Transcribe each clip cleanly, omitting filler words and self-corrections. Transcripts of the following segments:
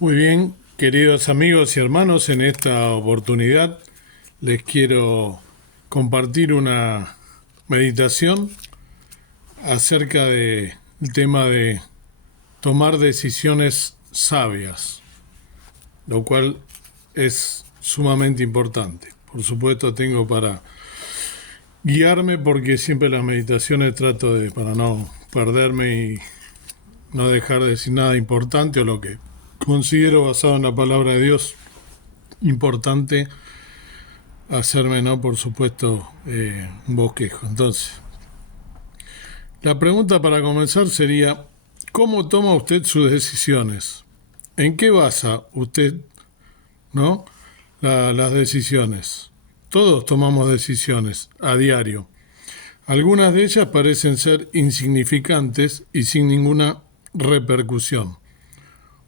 Muy bien, queridos amigos y hermanos, en esta oportunidad les quiero compartir una meditación acerca del tema de tomar decisiones sabias, lo cual es sumamente importante. Por supuesto, tengo para guiarme porque siempre las meditaciones trato de, para no perderme y no dejar de decir nada importante o lo que considero basado en la palabra de Dios importante hacerme, ¿no? Por supuesto, un bosquejo. Entonces, la pregunta para comenzar sería, ¿cómo toma usted sus decisiones? ¿En qué basa usted, ¿no? Las decisiones? Todos tomamos decisiones a diario. Algunas de ellas parecen ser insignificantes y sin ninguna repercusión.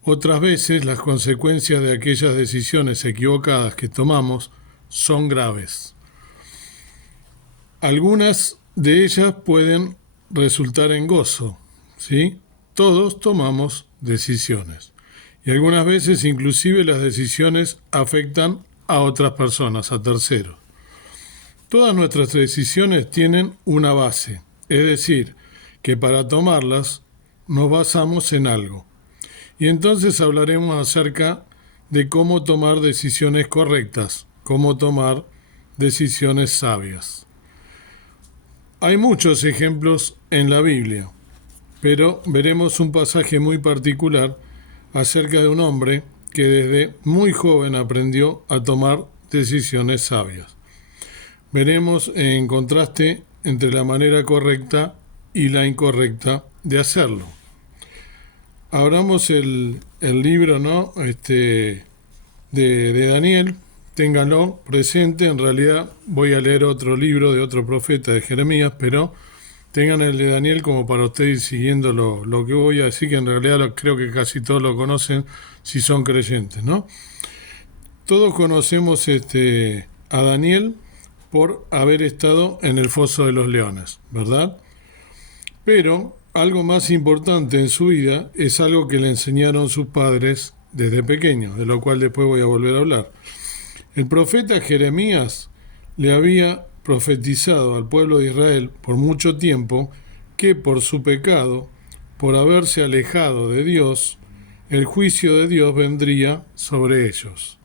Otras veces las consecuencias de aquellas decisiones equivocadas que tomamos son graves. Algunas de ellas pueden resultar en gozo, ¿sí? Todos tomamos decisiones. Y algunas veces inclusive las decisiones afectan a otras personas, a terceros. Todas nuestras decisiones tienen una base, es decir, que para tomarlas nos basamos en algo. Y entonces hablaremos acerca de cómo tomar decisiones correctas, cómo tomar decisiones sabias. Hay muchos ejemplos en la Biblia, pero veremos un pasaje muy particular acerca de un hombre que desde muy joven aprendió a tomar decisiones sabias. Veremos en contraste entre la manera correcta y la incorrecta de hacerlo. Abramos el libro, ¿no? De Daniel, ténganlo presente. En realidad voy a leer otro libro de otro profeta, de Jeremías, pero tengan el de Daniel como para ustedes ir siguiendo lo que voy a decir, que en realidad creo que casi todos lo conocen si son creyentes, ¿no? Todos conocemos a Daniel por haber estado en el foso de los leones, ¿verdad? Pero algo más importante en su vida es algo que le enseñaron sus padres desde pequeño, de lo cual después voy a volver a hablar. El profeta Jeremías le había profetizado al pueblo de Israel por mucho tiempo que por su pecado, por haberse alejado de Dios, el juicio de Dios vendría sobre ellos.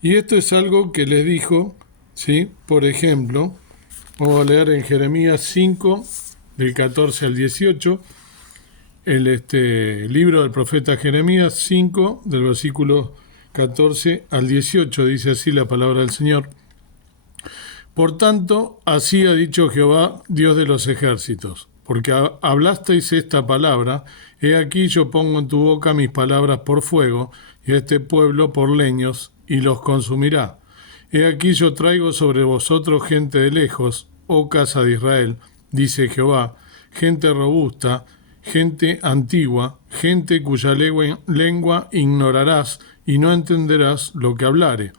Y esto es algo que les dijo, ¿sí? Por ejemplo, vamos a leer en Jeremías 5, del 14 al 18, el libro del profeta Jeremías 5, del versículo 14 al 18, dice así la palabra del Señor. Por tanto, así ha dicho Jehová, Dios de los ejércitos, porque hablasteis esta palabra, he aquí yo pongo en tu boca mis palabras por fuego, y a este pueblo por leños, y los consumirá. He aquí yo traigo sobre vosotros gente de lejos, oh casa de Israel, dice Jehová, gente robusta, gente antigua, gente cuya lengua ignorarás y no entenderás lo que hablare.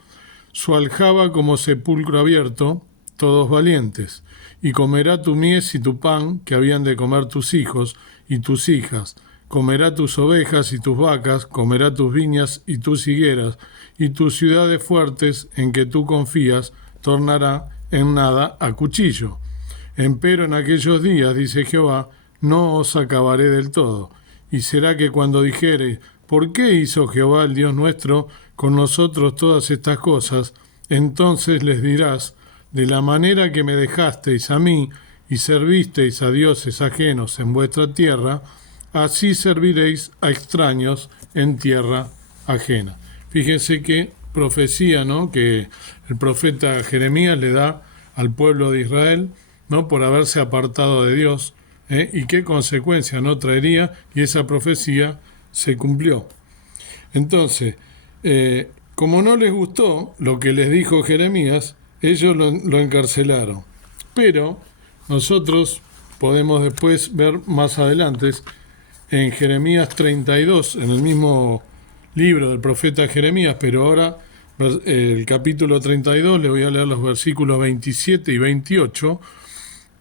Su aljaba como sepulcro abierto, todos valientes, y comerá tu mies y tu pan que habían de comer tus hijos y tus hijas, comerá tus ovejas y tus vacas, comerá tus viñas y tus higueras, y tus ciudades fuertes en que tú confías, tornará en nada a cuchillo. Empero en aquellos días, dice Jehová, no os acabaré del todo. Y será que cuando dijere, ¿por qué hizo Jehová el Dios nuestro con nosotros todas estas cosas? Entonces les dirás, de la manera que me dejasteis a mí y servisteis a dioses ajenos en vuestra tierra, así serviréis a extraños en tierra ajena. Fíjense qué profecía, ¿no?, que el profeta Jeremías le da al pueblo de Israel, ¿no?, por haberse apartado de Dios, y qué consecuencia no traería, y esa profecía se cumplió. Entonces, como no les gustó lo que les dijo Jeremías, ellos lo encarcelaron. Pero nosotros podemos después ver más adelante en Jeremías 32, en el mismo libro del profeta Jeremías, pero ahora el capítulo 32, le voy a leer los versículos 27 y 28,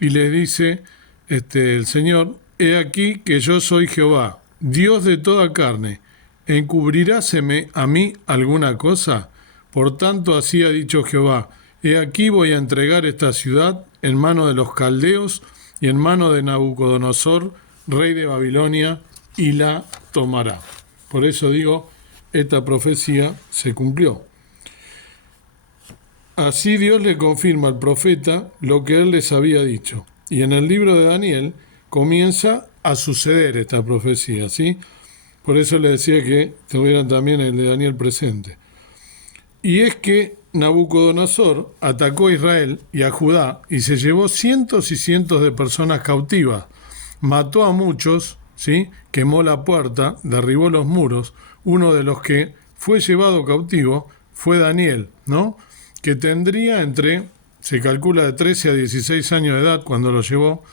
y le dice el Señor, he aquí que yo soy Jehová, Dios de toda carne, ¿Encubriráseme a mí alguna cosa? Por tanto, así ha dicho Jehová, he aquí voy a entregar esta ciudad en mano de los caldeos y en mano de Nabucodonosor, rey de Babilonia, y la tomará. Por eso digo, esta profecía se cumplió. Así Dios le confirma al profeta lo que él les había dicho. Y en el libro de Daniel comienza a suceder esta profecía, ¿sí? Por eso le decía que tuvieran también el de Daniel presente. Y es que Nabucodonosor atacó a Israel y a Judá y se llevó cientos y cientos de personas cautivas. Mató a muchos, ¿sí? Quemó la puerta, derribó los muros. Uno de los que fue llevado cautivo fue Daniel, ¿no? Que tendría se calcula de 13 a 16 años de edad cuando lo llevó,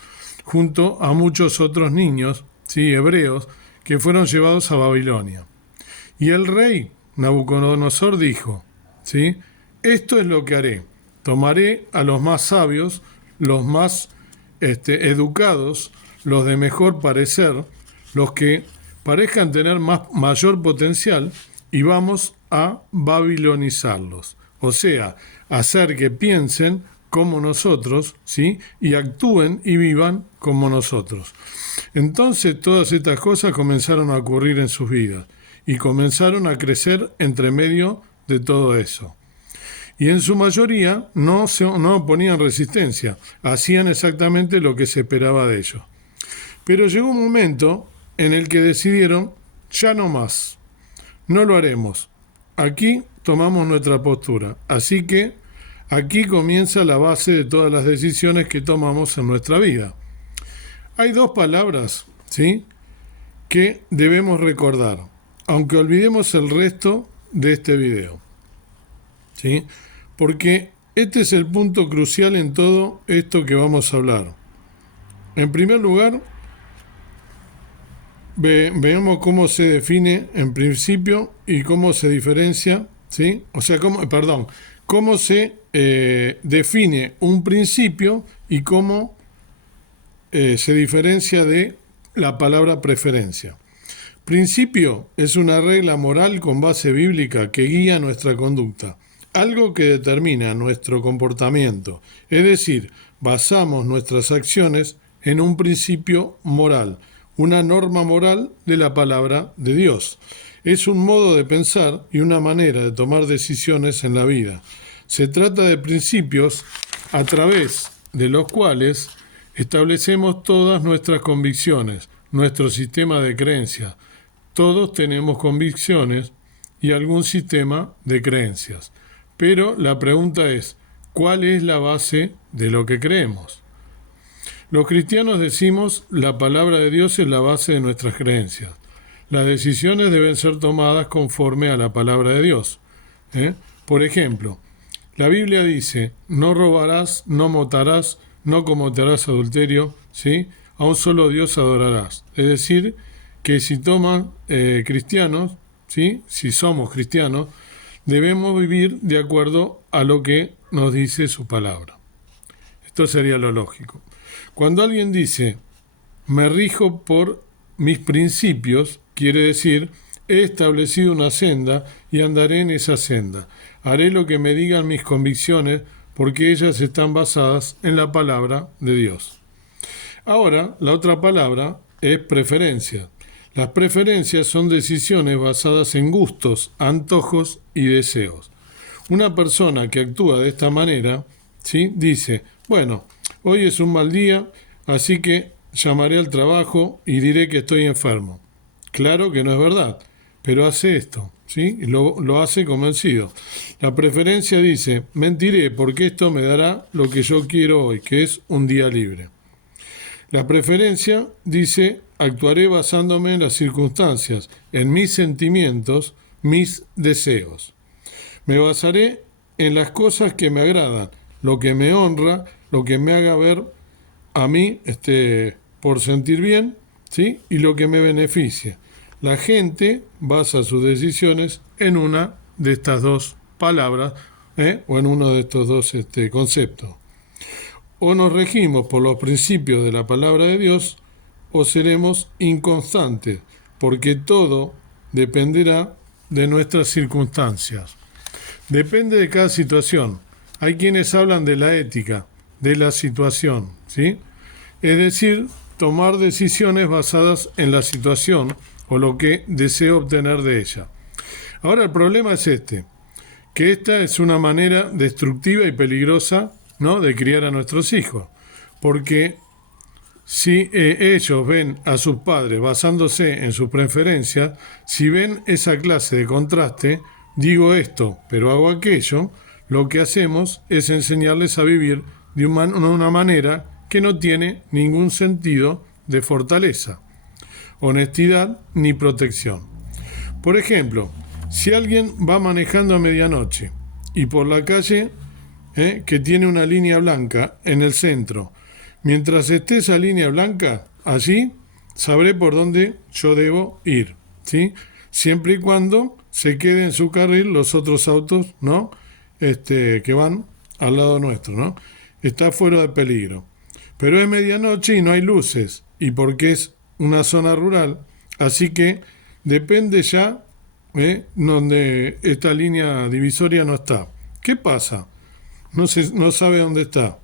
junto a muchos otros niños, ¿sí? Hebreos, que fueron llevados a Babilonia. Y el rey Nabucodonosor dijo, ¿sí? Esto es lo que haré. Tomaré a los más sabios, los más educados, los de mejor parecer, los que parezcan tener mayor potencial, y vamos a babilonizarlos. O sea, hacer que piensen como nosotros, ¿sí? Y actúen y vivan como nosotros. Entonces todas estas cosas comenzaron a ocurrir en sus vidas y comenzaron a crecer entre medio de todo eso. Y en su mayoría no oponían resistencia, hacían exactamente lo que se esperaba de ellos. Pero llegó un momento en el que decidieron, ya no más, no lo haremos. Aquí tomamos nuestra postura. Así que aquí comienza la base de todas las decisiones que tomamos en nuestra vida. Hay dos palabras, ¿sí?, que debemos recordar, aunque olvidemos el resto de este video, ¿sí? Porque este es el punto crucial en todo esto que vamos a hablar. En primer lugar, veamos cómo se define en principio y cómo se diferencia, ¿sí? O sea, cómo se define un principio y cómo se diferencia de la palabra preferencia. Principio es una regla moral con base bíblica que guía nuestra conducta, algo que determina nuestro comportamiento, es decir, basamos nuestras acciones en un principio moral, una norma moral de la palabra de Dios. Es un modo de pensar y una manera de tomar decisiones en la vida. Se trata de principios a través de los cuales establecemos todas nuestras convicciones, nuestro sistema de creencias. Todos tenemos convicciones y algún sistema de creencias. Pero la pregunta es, ¿cuál es la base de lo que creemos? Los cristianos decimos, la palabra de Dios es la base de nuestras creencias. Las decisiones deben ser tomadas conforme a la palabra de Dios. Por ejemplo, la Biblia dice, no robarás, no matarás, no cometerás adulterio, ¿sí? A un solo Dios adorarás. Es decir, que si toman cristianos, ¿sí? Si somos cristianos, debemos vivir de acuerdo a lo que nos dice su palabra. Esto sería lo lógico. Cuando alguien dice, me rijo por mis principios, quiere decir, he establecido una senda y andaré en esa senda. Haré lo que me digan mis convicciones porque ellas están basadas en la palabra de Dios. Ahora, la otra palabra es preferencia. Las preferencias son decisiones basadas en gustos, antojos y deseos. Una persona que actúa de esta manera, ¿sí?, dice, bueno, hoy es un mal día, así que llamaré al trabajo y diré que estoy enfermo. Claro que no es verdad, pero hace esto, ¿sí? Lo hace convencido. La preferencia dice, mentiré porque esto me dará lo que yo quiero hoy, que es un día libre. La preferencia dice, actuaré basándome en las circunstancias, en mis sentimientos, mis deseos. Me basaré en las cosas que me agradan, lo que me honra, lo que me haga ver a mí por sentir bien, ¿sí?, y lo que me beneficia. La gente basa sus decisiones en una de estas dos palabras, o en uno de estos dos conceptos. O nos regimos por los principios de la palabra de Dios, o seremos inconstantes, porque todo dependerá de nuestras circunstancias. Depende de cada situación. Hay quienes hablan de la ética, de la situación, ¿sí? Es decir, tomar decisiones basadas en la situación o lo que deseo obtener de ella. Ahora el problema es que esta es una manera destructiva y peligrosa, ¿no?, de criar a nuestros hijos, porque si ellos ven a sus padres basándose en sus preferencias, si ven esa clase de contraste, digo esto, pero hago aquello, lo que hacemos es enseñarles a vivir de una manera que no tiene ningún sentido de fortaleza, honestidad ni protección. Por ejemplo, si alguien va manejando a medianoche y por la calle que tiene una línea blanca en el centro, mientras esté esa línea blanca allí, sabré por dónde yo debo ir, ¿sí? Siempre y cuando se queden en su carril los otros autos, ¿no?, que van al lado nuestro, ¿no? Está fuera de peligro. Pero es medianoche y no hay luces, y porque es una zona rural, así que depende ya donde esta línea divisoria no está. ¿Qué pasa? No sabe dónde está.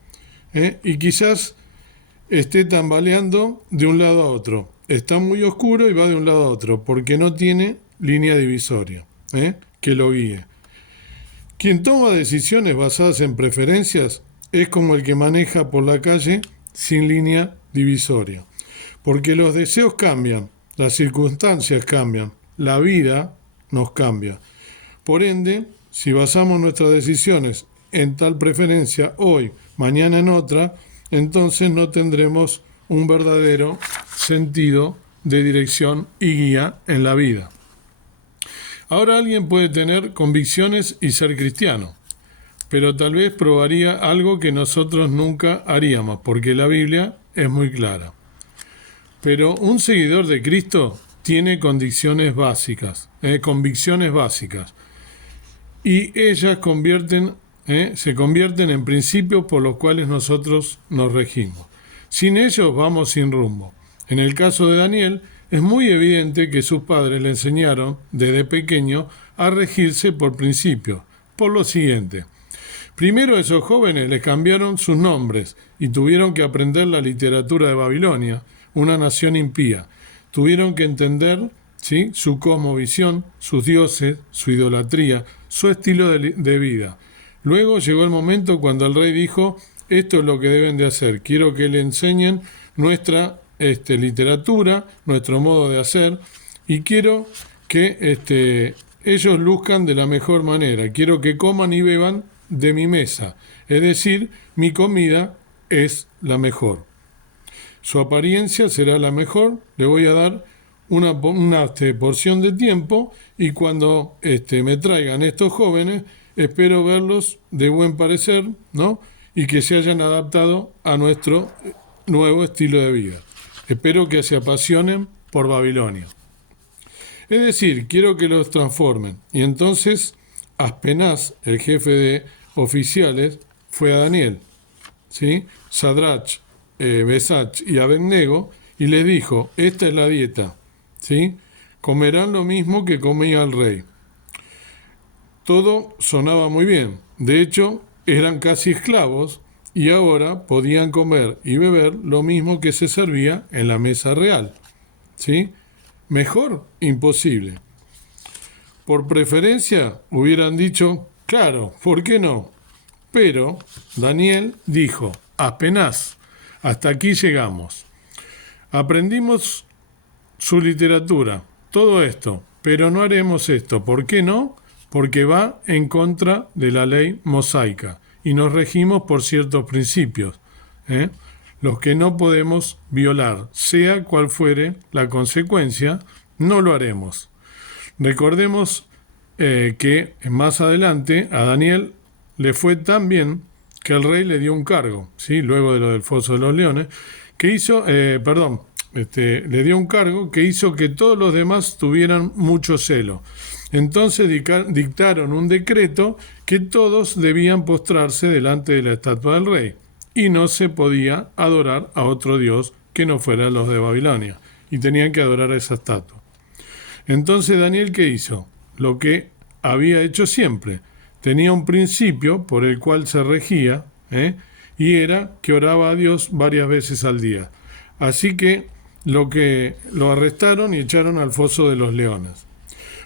Y quizás esté tambaleando de un lado a otro. Está muy oscuro y va de un lado a otro, porque no tiene línea divisoria que lo guíe. Quien toma decisiones basadas en preferencias es como el que maneja por la calle sin línea divisoria. Porque los deseos cambian, las circunstancias cambian, la vida nos cambia. Por ende, si basamos nuestras decisiones en tal preferencia hoy, mañana en otra, entonces no tendremos un verdadero sentido de dirección y guía en la vida. Ahora alguien puede tener convicciones y ser cristiano, pero tal vez probaría algo que nosotros nunca haríamos, porque la Biblia es muy clara. Pero un seguidor de Cristo tiene convicciones básicas, y ellas se convierten en principios por los cuales nosotros nos regimos. Sin ellos vamos sin rumbo. En el caso de Daniel, es muy evidente que sus padres le enseñaron desde pequeño a regirse por principios, por lo siguiente. Primero, esos jóvenes les cambiaron sus nombres y tuvieron que aprender la literatura de Babilonia, una nación impía. Tuvieron que entender, ¿sí?, su cosmovisión, sus dioses, su idolatría, su estilo de vida. Luego llegó el momento cuando el rey dijo: esto es lo que deben de hacer, quiero que le enseñen nuestra literatura, nuestro modo de hacer, y quiero que ellos luzcan de la mejor manera, quiero que coman y beban de mi mesa, es decir, mi comida es la mejor. Su apariencia será la mejor, le voy a dar una porción de tiempo, y cuando me traigan estos jóvenes, espero verlos de buen parecer, ¿no?, y que se hayan adaptado a nuestro nuevo estilo de vida. Espero que se apasionen por Babilonia. Es decir, quiero que los transformen. Y entonces Aspenaz, el jefe de oficiales, fue a Daniel, ¿sí?, Sadrach, Mesach y Abednego, y les dijo: esta es la dieta, ¿sí? Comerán lo mismo que comía el rey. Todo sonaba muy bien. De hecho, eran casi esclavos y ahora podían comer y beber lo mismo que se servía en la mesa real, ¿sí? Mejor, imposible. Por preferencia, hubieran dicho: claro, ¿por qué no? Pero Daniel dijo: Aspenaz, hasta aquí llegamos. Aprendimos su literatura, todo esto, pero no haremos esto. ¿Por qué no? Porque va en contra de la ley mosaica y nos regimos por ciertos principios, los que no podemos violar, sea cual fuere la consecuencia, no lo haremos. Recordemos que más adelante a Daniel le fue tan bien que el rey le dio un cargo, ¿sí?, luego de lo del foso de los leones, que hizo, le dio un cargo que hizo que todos los demás tuvieran mucho celo. Entonces dictaron un decreto que todos debían postrarse delante de la estatua del rey y no se podía adorar a otro dios que no fuera los de Babilonia, y tenían que adorar a esa estatua. Entonces Daniel, ¿qué hizo? Lo que había hecho siempre. Tenía un principio por el cual se regía, y era que oraba a Dios varias veces al día. Así que lo arrestaron y echaron al foso de los leones.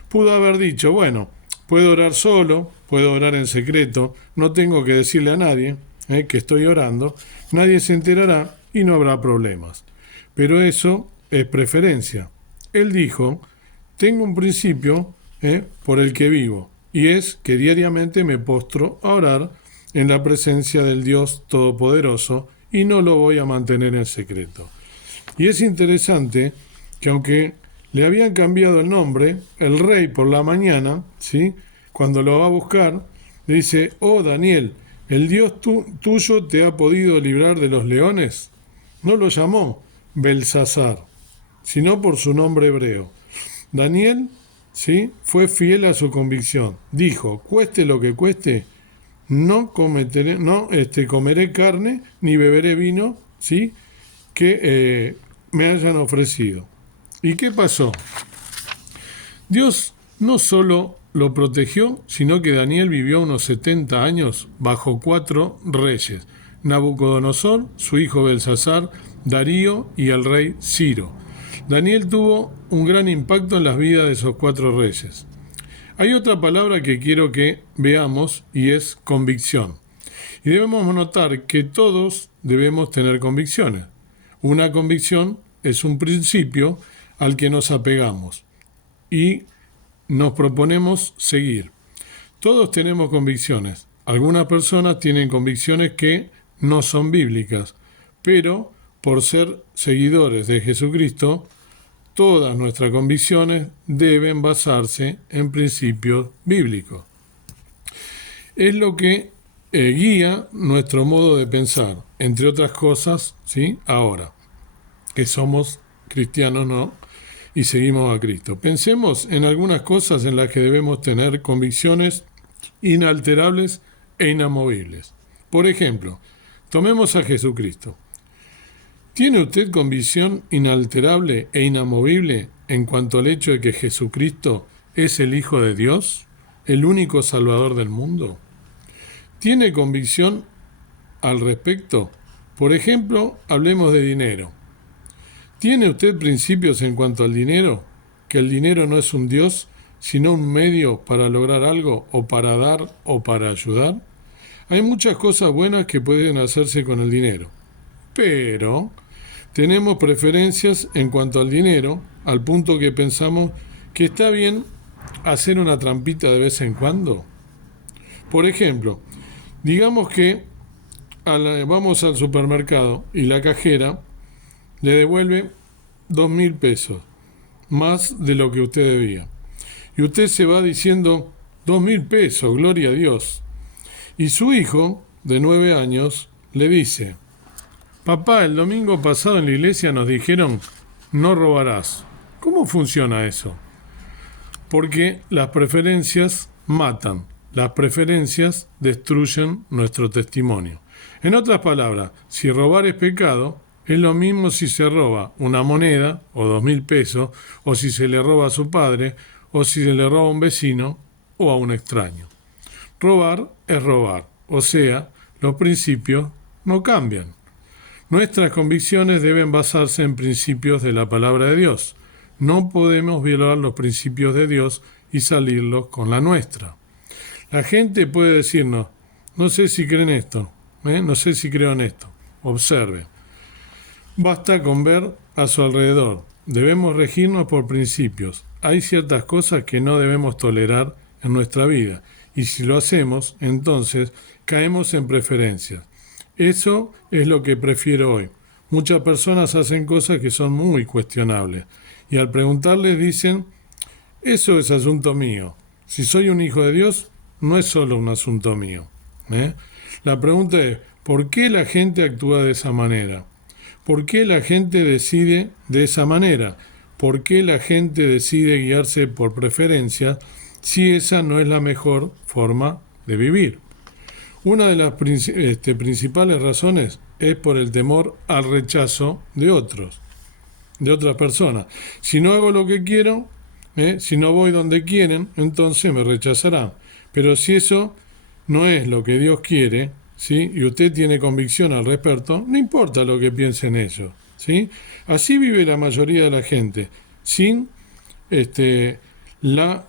Pudo haber dicho, bueno, puedo orar solo, puedo orar en secreto, no tengo que decirle a nadie que estoy orando, nadie se enterará y no habrá problemas. Pero eso es preferencia. Él dijo, tengo un principio por el que vivo, y es que diariamente me postro a orar en la presencia del Dios Todopoderoso y no lo voy a mantener en secreto. Y es interesante que aunque le habían cambiado el nombre, el rey por la mañana, ¿sí? Cuando lo va a buscar, le dice, oh Daniel, ¿el Dios tuyo te ha podido librar de los leones? No lo llamó Belsasar, sino por su nombre hebreo. Daniel, ¿sí? Fue fiel a su convicción. Dijo, cueste lo que cueste, no comeré carne ni beberé vino, ¿sí? Que me hayan ofrecido. ¿Y qué pasó? Dios no solo lo protegió, sino que Daniel vivió unos 70 años bajo 4 reyes: Nabucodonosor, su hijo Belsasar, Darío y el rey Ciro. Daniel tuvo un gran impacto en las vidas de esos 4 reyes. Hay otra palabra que quiero que veamos y es convicción. Y debemos notar que todos debemos tener convicciones. Una convicción es un principio al que nos apegamos y nos proponemos seguir. Todos tenemos convicciones. Algunas personas tienen convicciones que no son bíblicas, pero por ser seguidores de Jesucristo, todas nuestras convicciones deben basarse en principios bíblicos. Es lo que guía nuestro modo de pensar, entre otras cosas, ¿sí? Ahora que somos cristianos, ¿no? Y seguimos a Cristo. Pensemos en algunas cosas en las que debemos tener convicciones inalterables e inamovibles. Por ejemplo, tomemos a Jesucristo. ¿Tiene usted convicción inalterable e inamovible en cuanto al hecho de que Jesucristo es el Hijo de Dios, el único Salvador del mundo? ¿Tiene convicción al respecto? Por ejemplo, hablemos de dinero. ¿Tiene usted principios en cuanto al dinero? ¿Que el dinero no es un Dios, sino un medio para lograr algo, o para dar, o para ayudar? Hay muchas cosas buenas que pueden hacerse con el dinero, pero tenemos preferencias en cuanto al dinero, al punto que pensamos que está bien hacer una trampita de vez en cuando. Por ejemplo, digamos que vamos al supermercado y la cajera le devuelve 2.000 pesos, más de lo que usted debía. Y usted se va diciendo, 2.000 pesos, gloria a Dios. Y su hijo, de 9 años, le dice, papá, el domingo pasado en la iglesia nos dijeron, no robarás. ¿Cómo funciona eso? Porque las preferencias matan, las preferencias destruyen nuestro testimonio. En otras palabras, si robar es pecado, es lo mismo si se roba una moneda o 2.000 pesos, o si se le roba a su padre, o si se le roba a un vecino o a un extraño. Robar es robar, o sea, los principios no cambian. Nuestras convicciones deben basarse en principios de la palabra de Dios. No podemos violar los principios de Dios y salirlos con la nuestra. La gente puede decirnos, no sé si creen esto, no sé si creo en esto. Observe. Basta con ver a su alrededor. Debemos regirnos por principios. Hay ciertas cosas que no debemos tolerar en nuestra vida, y si lo hacemos, entonces caemos en preferencias. Eso es lo que prefiero hoy. Muchas personas hacen cosas que son muy cuestionables, y al preguntarles dicen, eso es asunto mío. Si soy un hijo de Dios, no es solo un asunto mío. La pregunta es, ¿por qué la gente actúa de esa manera? ¿Por qué la gente decide de esa manera? ¿Por qué la gente decide guiarse por preferencias si esa no es la mejor forma de vivir? Una de las principales razones es por el temor al rechazo de otras personas. Si no hago lo que quiero, Si no voy donde quieren, entonces me rechazarán. Pero si eso no es lo que Dios quiere, ¿sí? Y usted tiene convicción al respecto, no importa lo que piensen ellos, ¿sí? Así vive la mayoría de la gente, sin la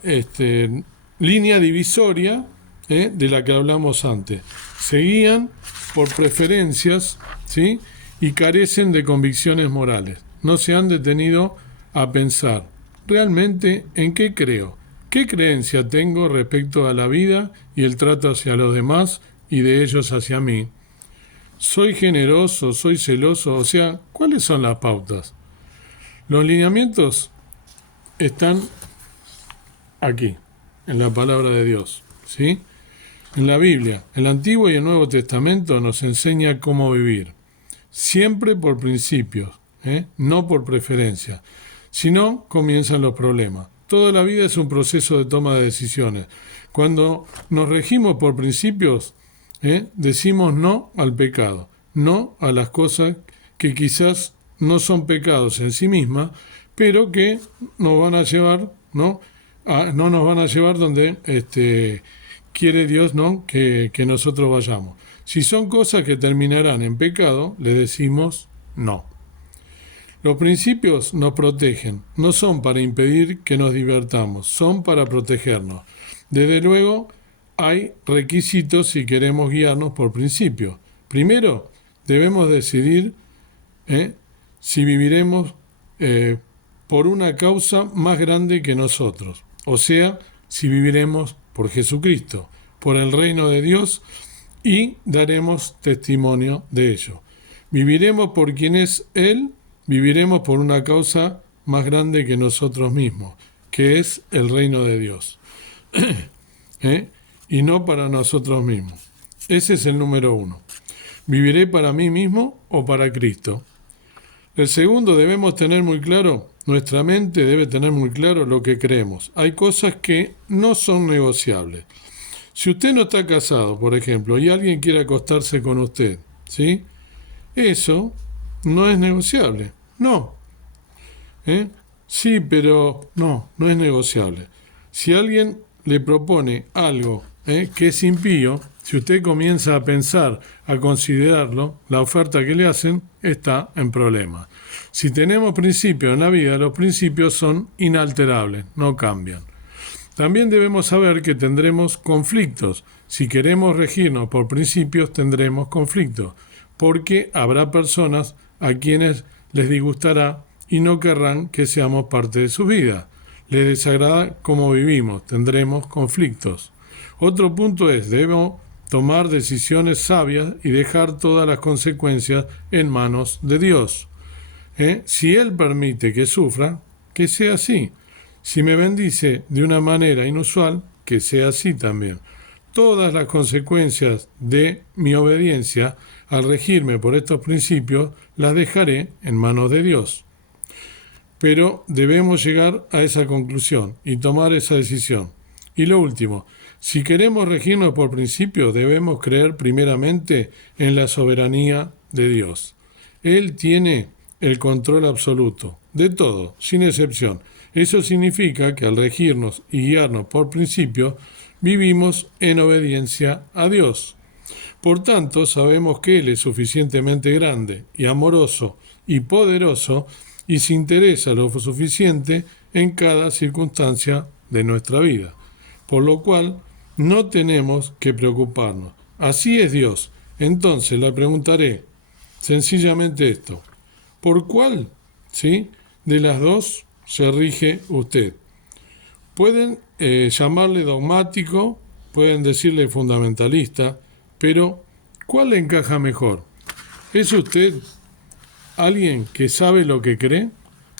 línea divisoria de la que hablamos antes. Se guían por preferencias, ¿sí? Y carecen de convicciones morales. No se han detenido a pensar, ¿realmente en qué creo? ¿Qué creencia tengo respecto a la vida y el trato hacia los demás y de ellos hacia mí? ¿Soy generoso? ¿Soy celoso? O sea, ¿cuáles son las pautas? Los lineamientos están aquí, en la palabra de Dios, ¿sí? En la Biblia, el Antiguo y el Nuevo Testamento nos enseña cómo vivir, siempre por principios, no por preferencia. Si no, comienzan los problemas. Toda la vida es un proceso de toma de decisiones. Cuando nos regimos por principios, decimos no al pecado, no a las cosas que quizás no son pecados en sí mismas, pero que nos van a llevar, ¿no? No nos van a llevar donde quiere Dios, ¿no? que nosotros vayamos. Si son cosas que terminarán en pecado, le decimos no. Los principios nos protegen, no son para impedir que nos divertamos, son para protegernos. Desde luego, hay requisitos si queremos guiarnos por principios. Primero, debemos decidir si viviremos por una causa más grande que nosotros, o sea, si viviremos por Jesucristo, por el reino de Dios, y daremos testimonio de ello. Viviremos por quien es Él, viviremos por una causa más grande que nosotros mismos, que es el reino de Dios, y no para nosotros mismos. Ese es el número 1. ¿Viviré para mí mismo o para Cristo? El segundo, debemos tener muy claro, nuestra mente debe tener muy claro lo que creemos. Hay cosas que no son negociables. Si usted no está casado, por ejemplo, y alguien quiere acostarse con usted, ¿sí? Eso no es negociable. No. Sí, pero no es negociable. Si alguien le propone algo que es impío, si usted comienza a pensar, a considerarlo, la oferta que le hacen está en problemas. Si tenemos principios en la vida, los principios son inalterables, no cambian. También debemos saber que tendremos conflictos. Si queremos regirnos por principios, tendremos conflictos, porque habrá personas a quienes les disgustará y no querrán que seamos parte de su vida. Les desagrada cómo vivimos, tendremos conflictos. Otro punto es, debemos tomar decisiones sabias y dejar todas las consecuencias en manos de Dios. Si Él permite que sufra, que sea así. Si me bendice de una manera inusual, que sea así también. Todas las consecuencias de mi obediencia al regirme por estos principios las dejaré en manos de Dios. Pero debemos llegar a esa conclusión y tomar esa decisión. Y lo último, si queremos regirnos por principios, debemos creer primeramente en la soberanía de Dios. Él tiene el control absoluto de todo, sin excepción. Eso significa que al regirnos y guiarnos por principios, vivimos en obediencia a Dios. Por tanto, sabemos que Él es suficientemente grande y amoroso y poderoso y se interesa lo suficiente en cada circunstancia de nuestra vida. Por lo cual, no tenemos que preocuparnos. Así es Dios. Entonces le preguntaré sencillamente esto. ¿Por cuál, de las dos se rige usted? Pueden llamarle dogmático, pueden decirle fundamentalista, pero ¿cuál le encaja mejor? ¿Es usted alguien que sabe lo que cree?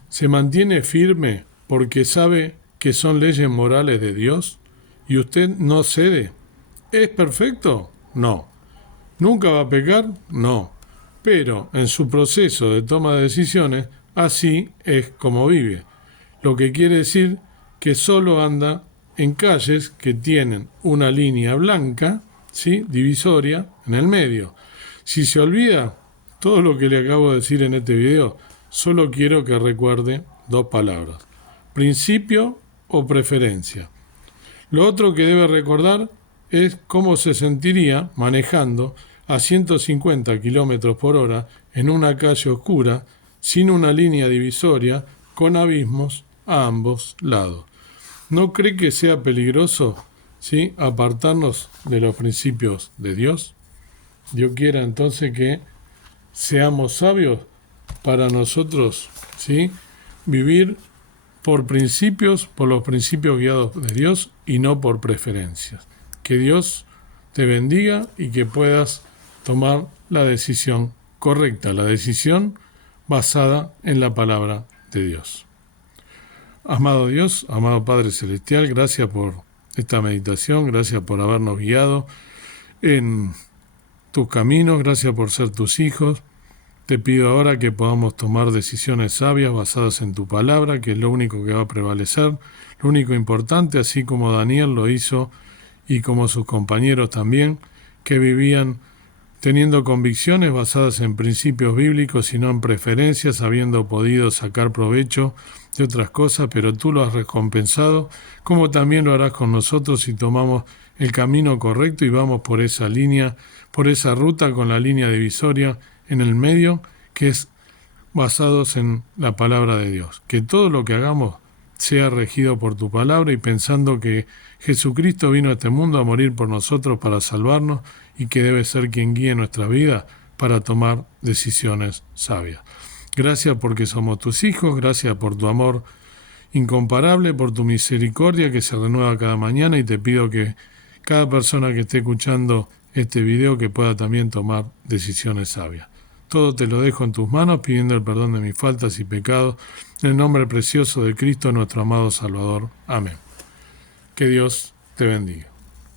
¿Se mantiene firme porque sabe que son leyes morales de Dios? ¿Y usted no cede? ¿Es perfecto? No. ¿Nunca va a pecar? No. Pero en su proceso de toma de decisiones, así es como vive. Lo que quiere decir que solo anda en calles que tienen una línea blanca, divisoria, en el medio. Si se olvida todo lo que le acabo de decir en este video, solo quiero que recuerde 2 palabras: principio o preferencia. Lo otro que debe recordar es cómo se sentiría manejando a 150 kilómetros por hora en una calle oscura, sin una línea divisoria, con abismos a ambos lados. ¿No cree que sea peligroso, ¿sí?, apartarnos de los principios de Dios? Dios quiera entonces que seamos sabios para nosotros, ¿sí?, vivir por principios, por los principios guiados de Dios y no por preferencias. Que Dios te bendiga y que puedas tomar la decisión correcta, la decisión basada en la palabra de Dios. Amado Dios, amado Padre Celestial, gracias por esta meditación, gracias por habernos guiado en tus caminos, gracias por ser tus hijos. Te pido ahora que podamos tomar decisiones sabias basadas en tu palabra, que es lo único que va a prevalecer, lo único importante, así como Daniel lo hizo y como sus compañeros también, que vivían teniendo convicciones basadas en principios bíblicos y no en preferencias, habiendo podido sacar provecho de otras cosas, pero tú lo has recompensado, como también lo harás con nosotros si tomamos el camino correcto y vamos por esa línea, por esa ruta con la línea divisoria en el medio, que es basados en la palabra de Dios. Que todo lo que hagamos sea regido por tu palabra y pensando que Jesucristo vino a este mundo a morir por nosotros para salvarnos y que debe ser quien guíe nuestra vida para tomar decisiones sabias. Gracias porque somos tus hijos, gracias por tu amor incomparable, por tu misericordia que se renueva cada mañana, y te pido que cada persona que esté escuchando este video que pueda también tomar decisiones sabias. Todo te lo dejo en tus manos, pidiendo el perdón de mis faltas y pecados, en el nombre precioso de Cristo, nuestro amado Salvador. Amén. Que Dios te bendiga.